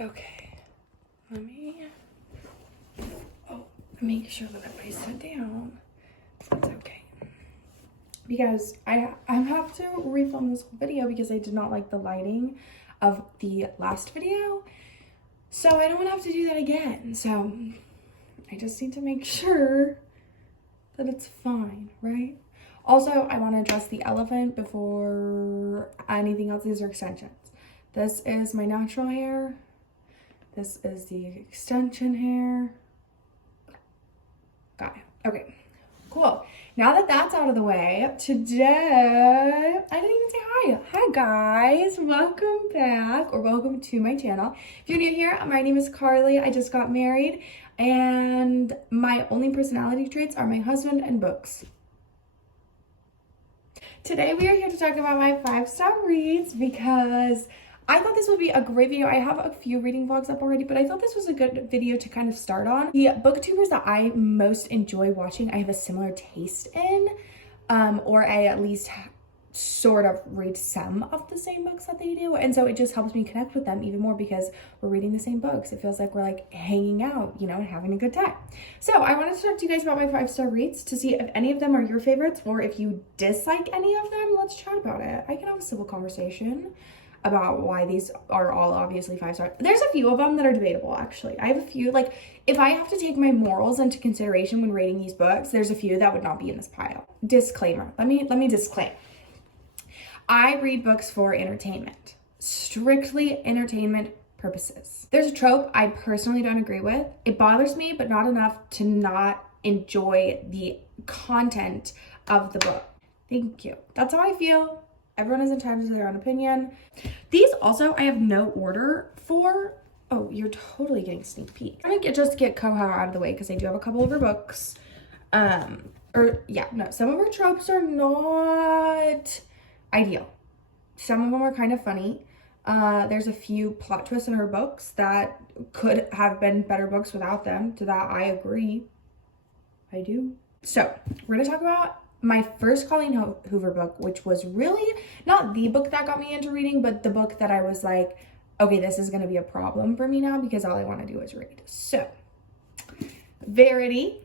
Okay, let me make sure that if I sit down, it's okay. Because I have to refilm this whole video because I did not like the lighting of the last video. So I don't want to have to do that again. So I just need to make sure that it's fine, right? Also, I want to address the elephant before anything else. These are extensions. This is my natural hair. This is the extension hair. Got it. Okay, cool. Now that that's out of the way, today, I didn't even say hi. Hi guys, welcome back or welcome to my channel. If you're new here, my name is Carly. I just got married and my only personality traits are my husband and books. Today we are here to talk about my 5-star reads because I thought this would be a great video. I have a few reading vlogs up already, but I thought this was a good video to kind of start on. The booktubers that I most enjoy watching, I have a similar taste in, or I at least sort of read some of the same books that they do. And so it just helps me connect with them even more because we're reading the same books. It feels like we're like hanging out, you know, and having a good time. So I wanted to talk to you guys about my 5-star reads to see if any of them are your favorites or if you dislike any of them. Let's chat about it. I can have a civil conversation about why these are all obviously 5-star. There's a few of them that are debatable, actually. I have a few, like, if I have to take my morals into consideration when rating these books, there's a few that would not be in this pile. Disclaimer. Let me disclaim. I read books for entertainment. Strictly entertainment purposes. There's a trope I personally don't agree with. It bothers me, but not enough to not enjoy the content of the book. Thank you. That's how I feel. Everyone is entitled to their own opinion. These also, I have no order for. Oh, you're totally getting sneak peek. I'm gonna just get Koha out of the way because I do have a couple of her books. Some of her tropes are not ideal. Some of them are kind of funny. There's a few plot twists in her books that could have been better books without them. To that, I agree. I do. So, we're gonna talk about my first Colleen Hoover book, which was really not the book that got me into reading, but the book that I was like, okay, this is going to be a problem for me now because all I want to do is read. So, Verity.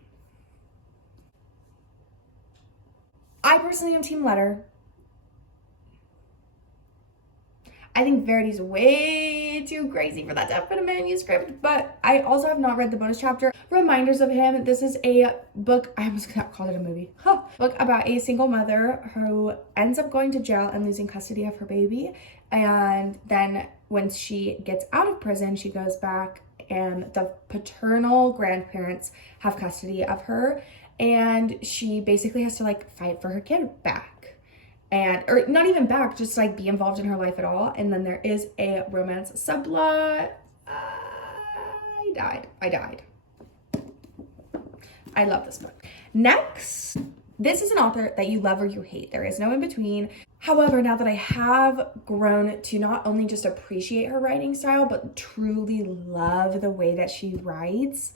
I personally am Team Letter. I think Verity's way too crazy for that to have been a manuscript, but I also have not read the bonus chapter. Reminders of Him. This is a book, I almost called it a movie. Book about a single mother who ends up going to jail and losing custody of her baby. And then when she gets out of prison, she goes back and the paternal grandparents have custody of her. And she basically has to like fight for her kid back. Or not even back, just like be involved in her life at all. And then there is a romance subplot. I died. I love this book. Next, this is an author that you love or you hate. There is no in between. However, now that I have grown to not only just appreciate her writing style, but truly love the way that she writes,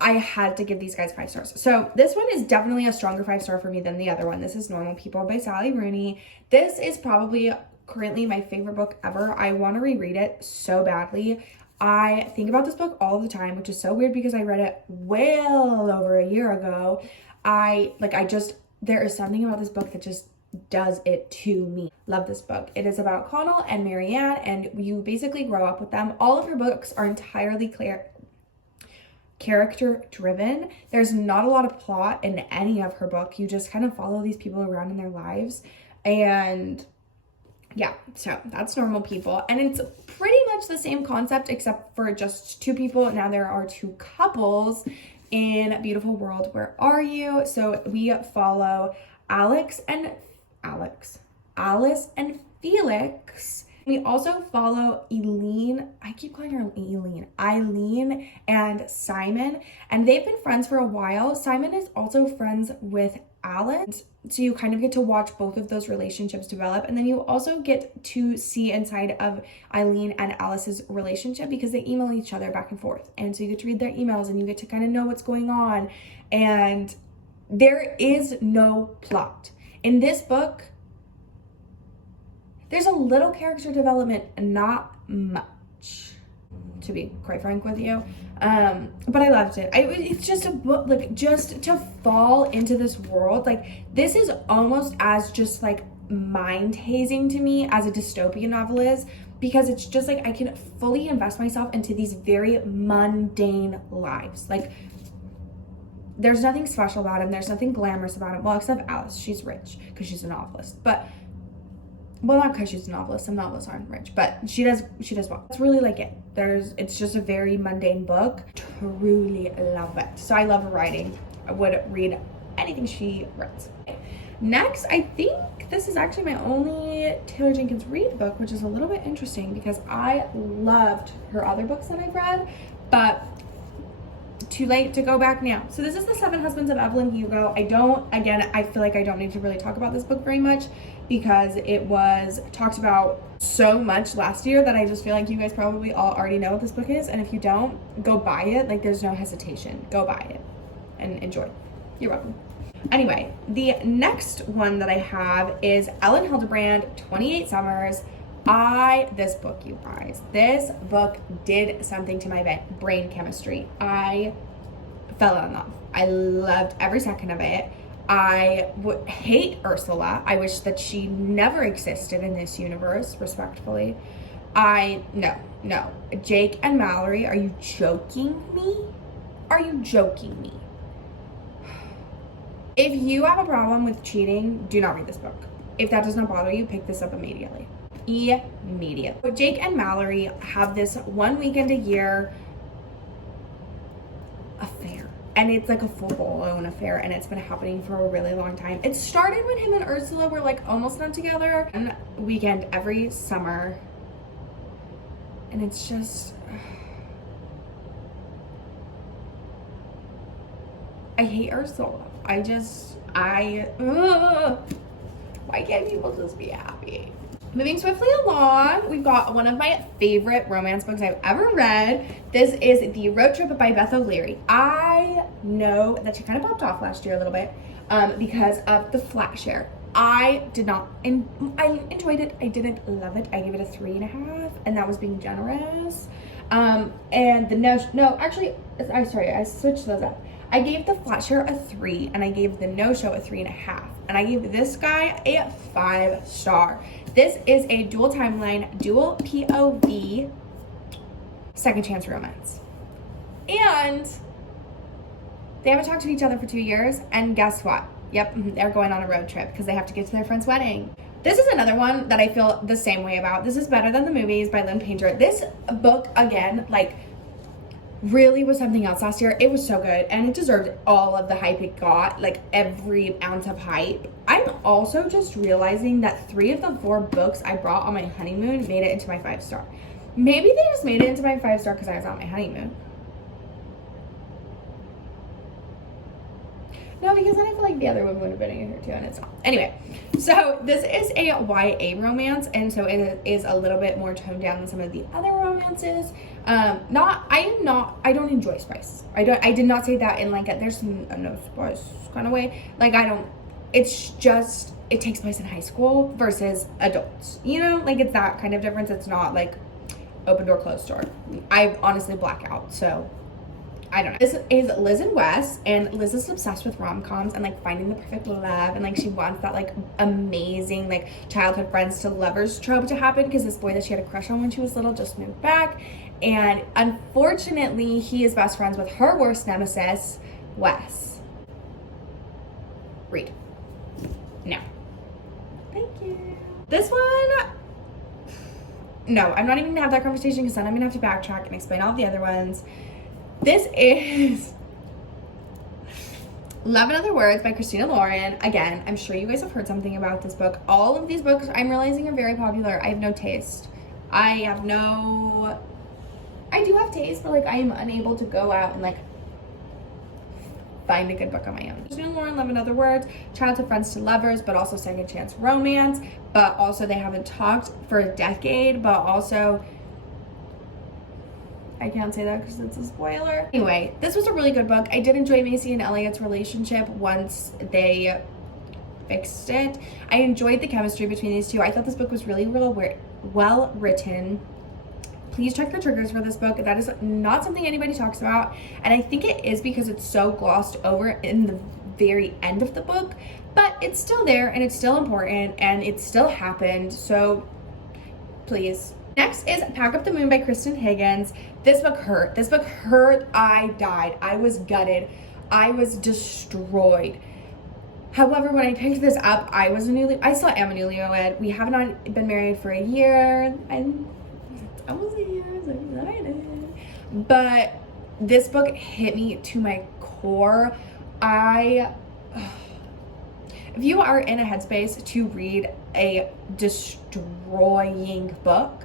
I had to give these guys 5 stars. So this one is definitely a stronger 5-star for me than the other one. This is Normal People by Sally Rooney. This is probably currently my favorite book ever. I want to reread it so badly. I think about this book all the time, which is so weird because I read it well over a year ago. There is something about this book that just does it to me. Love this book. It is about Connell and Marianne, and you basically grow up with them. All of her books are entirely character driven. There's not a lot of plot in any of her book. You just kind of follow these people around in their lives. And yeah, so that's Normal People. And it's pretty much the same concept except for just 2 people. Now there are 2 couples in Beautiful World, Where Are You? So we follow Alice and Felix. We also follow Eileen. I keep calling her Eileen and Simon. And they've been friends for a while. Simon is also friends with Alice. So you kind of get to watch both of those relationships develop. And then you also get to see inside of Eileen and Alice's relationship because they email each other back and forth. And so you get to read their emails and you get to kind of know what's going on. And there is no plot. In this book, There's a little character development, not much, to be quite frank with you. But I loved it. It's just a book, like, just to fall into this world, like, this is almost as just like mind hazing to me as a dystopian novel is, because it's just like I can fully invest myself into these very mundane lives. Like, there's nothing special about him, there's nothing glamorous about him, well, except Alice. She's rich because she's a novelist, but well, not because she's a novelist, some novelists aren't rich, but she does well. It's really like it. It's just a very mundane book. Truly love it. So I love her writing. I would read anything she writes. Next, I think this is actually my only Taylor Jenkins Reid book, which is a little bit interesting because I loved her other books that I've read, but too late to go back now. So this is The Seven Husbands of Evelyn Hugo. I feel like I don't need to really talk about this book very much because it was talked about so much last year that I just feel like you guys probably all already know what this book is. And if you don't, go buy it. Like, there's no hesitation. Go buy it and enjoy. You're welcome. Anyway, the next one that I have is Ellen Hildebrand, 28 Summers. This book, you guys, this book did something to my brain chemistry. I fell in love. I loved every second of it. I would hate Ursula. I wish that she never existed in this universe, respectfully. No. Jake and Mallory, are you joking me? Are you joking me? If you have a problem with cheating, do not read this book. If that does not bother you, pick this up immediately. Immediately. Jake and Mallory have this one weekend a year affair. And it's like a full-blown affair, and it's been happening for a really long time. It started when him and Ursula were like almost not together. One weekend every summer. And it's just... I hate Ursula. Why can't people just be happy? Moving swiftly along, we've got one of my favorite romance books I've ever read. This is The Road Trip by Beth O'Leary. I know that she kind of popped off last year a little bit because of the flat share. I enjoyed it. I didn't love it. I gave it a 3.5, and that was being generous. And I switched those up. I gave the flat share a 3, and I gave the no-show a 3.5. And I gave this guy a 5-star. This is a dual timeline, dual POV, second chance romance. And they haven't talked to each other for 2 years, and guess what? Yep, they're going on a road trip because they have to get to their friend's wedding. This is another one that I feel the same way about. This is Better Than the Movies by Lynn Painter. This book, again, like, really was something else last year. It was so good, and it deserved all of the hype it got, like every ounce of hype. I'm also just realizing that 3 of the 4 books I brought on my honeymoon made it into my 5-star. Maybe they just made it into my 5-star because I was on my honeymoon. No, because then I feel like the other one would have been in here too, and it's not. Anyway, so this is a YA romance, and so it is a little bit more toned down than some of the other romances. I don't enjoy spice. I did not say that in like there's no spice kind of way. Like it's just, it takes place in high school versus adults. You know, like it's that kind of difference. It's not like open door, closed door. I honestly black out, so I don't know. This is Liz and Wes, and Liz is obsessed with rom-coms and like finding the perfect love, and like she wants that like amazing like childhood friends to lovers trope to happen because this boy that she had a crush on when she was little just moved back, and unfortunately he is best friends with her worst nemesis, Wes. Read. No. Thank you. This one, no, I'm not even gonna have that conversation because then I'm gonna have to backtrack and explain all the other ones. This is Love in Other Words by Christina Lauren. Again, I'm sure you guys have heard something about this book. All of these books I'm realizing are very popular. I have no taste. I do have taste, but like I am unable to go out and like find a good book on my own. Christina Lauren, Love in Other Words, childhood friends to lovers, but also second chance romance, but also they haven't talked for a decade, but also I can't say that because it's a spoiler. Anyway, this was a really good book. I did enjoy Macy and Elliot's relationship once they fixed it. I enjoyed the chemistry between these two. I thought this book was really well written. Please check the triggers for this book. That is not something anybody talks about. And I think it is because it's so glossed over in the very end of the book. But it's still there and it's still important and it still happened. So please. Next is Pack Up the Moon by Kristen Higgins. This book hurt. This book hurt. I died. I was gutted. I was destroyed. However, when I picked this up, I still am a newlywed. We have not been married for a year. And almost a year, so excited. But this book hit me to my core. If you are in a headspace to read a destroying book,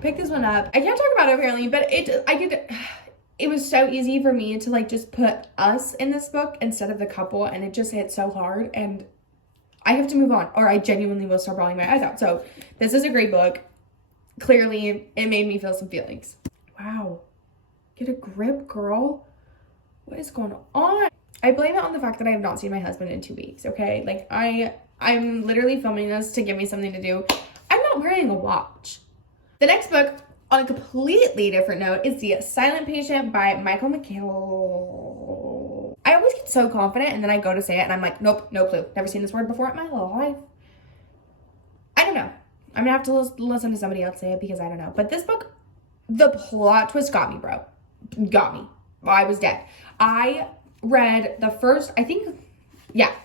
pick this one up. I can't talk about it apparently, but it was so easy for me to like just put us in this book instead of the couple, and it just hit so hard, and I have to move on or I genuinely will start bawling my eyes out. So this is a great book. Clearly, it made me feel some feelings. Wow. Get a grip, girl. What is going on? I blame it on the fact that I have not seen my husband in 2 weeks, okay? Like, I'm literally filming this to give me something to do. I'm not wearing a watch. The next book, on a completely different note, is The Silent Patient by Michael McHale. I always get so confident, and then I go to say it, and I'm like, nope, no clue. Never seen this word before in my life. I don't know. I'm gonna have to listen to somebody else say it because I don't know. But this book, the plot twist got me, bro. Got me. I was dead. I read the first, I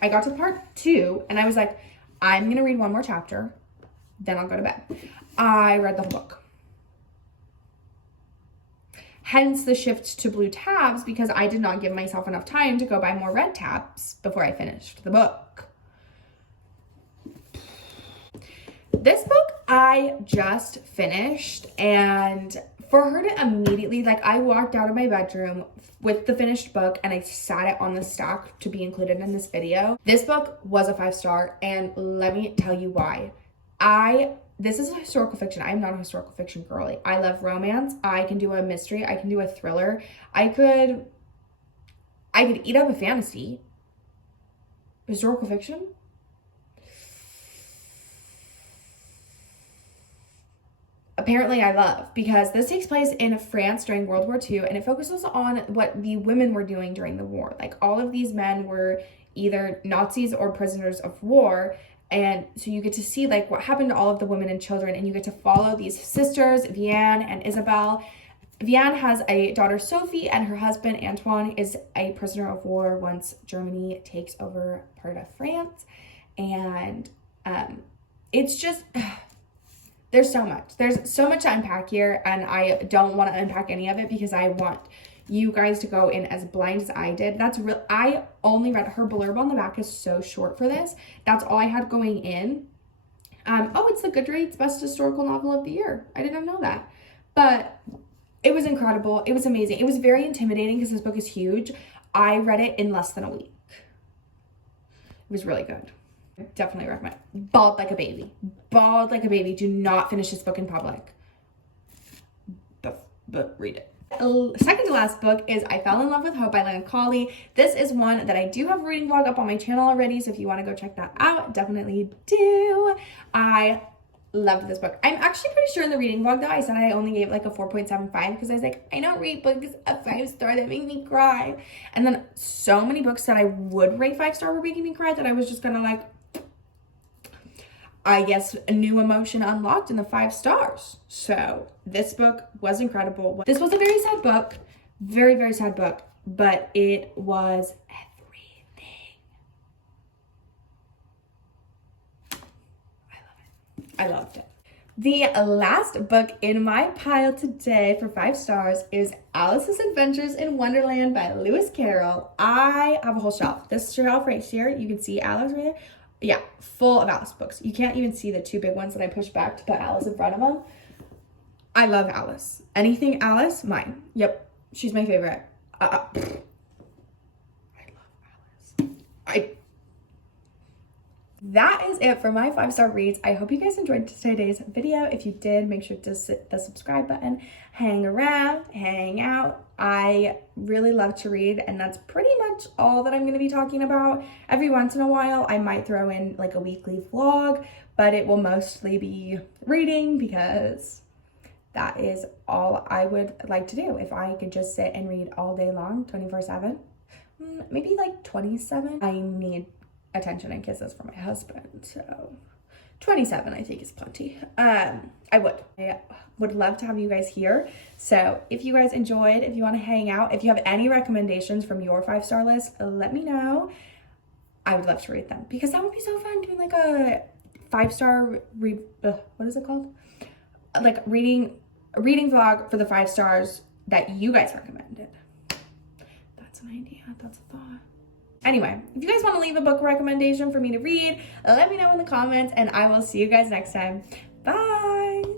got to part 2 and I was like, I'm gonna read one more chapter, then I'll go to bed. I read the whole book. Hence the shift to blue tabs, because I did not give myself enough time to go buy more red tabs before I finished the book. This book I just finished, and for her to immediately, like, I walked out of my bedroom with the finished book and I sat it on the stack to be included in this video. This book was a 5-star, and let me tell you why. This is a historical fiction. I'm not a historical fiction girly. I love romance. I can do a mystery. I can do a thriller. I could eat up a fantasy. Historical fiction? Apparently I love, because this takes place in France during World War II, and it focuses on what the women were doing during the war. Like, all of these men were either Nazis or prisoners of war, and so you get to see like what happened to all of the women and children, and you get to follow these sisters, Vianne and Isabel. Vianne has a daughter, Sophie, and her husband, Antoine, is a prisoner of war once Germany takes over part of France. And it's just... There's so much to unpack here, and I don't want to unpack any of it because I want you guys to go in as blind as I did. That's real. I only read her blurb on the back is so short for this. That's all I had going in. It's the Goodreads Best Historical Novel of the Year. I didn't know that, but it was incredible. It was amazing. It was very intimidating because this book is huge. I read it in less than a week. It was really good. Definitely recommend. Bawled like a baby. Bawled like a baby. Do not finish this book in public. But read it. Second to last book is I Fell in Love with Hope by Lana Colley. This is one that I do have a reading vlog up on my channel already, so if you want to go check that out, definitely do. I loved this book. I'm actually pretty sure in the reading vlog though, I said I only gave like a 4.75 because I was like, I don't rate books a 5-star that make me cry. And then so many books that I would rate 5-star were making me cry that I was just gonna like, I guess a new emotion unlocked in the 5 stars. So this book was incredible. This was a very sad book, very, very sad book, but it was everything. I loved it. The last book in my pile today for 5 stars is Alice's Adventures in Wonderland by Lewis Carroll. I have a whole shelf. This shelf right here, you can see Alice right there. Yeah, full of Alice books. You can't even see the 2 big ones that I pushed back to put Alice in front of them. I love Alice. Anything Alice, mine. Yep, she's my favorite. I love Alice. that is it for my 5-star reads. I hope you guys enjoyed today's video. If you did, make sure to hit the subscribe button, hang around, hang out. I really love to read, and that's pretty much all that I'm going to be talking about. Every once in a while, I might throw in like a weekly vlog, but it will mostly be reading because that is all I would like to do. If I could just sit and read all day long, 24/7, maybe like 27. I need attention and kisses from my husband, so 27 I think is plenty. I would love to have you guys here. So if you guys enjoyed, if you want to hang out, if you have any recommendations from your 5-star list, let me know. I would love to read them because that would be so fun, doing like a 5-star what is it called, like a reading vlog for the 5 stars that you guys recommended. That's an idea. That's a thought. Anyway, if you guys want to leave a book recommendation for me to read, let me know in the comments, and I will see you guys next time. Bye!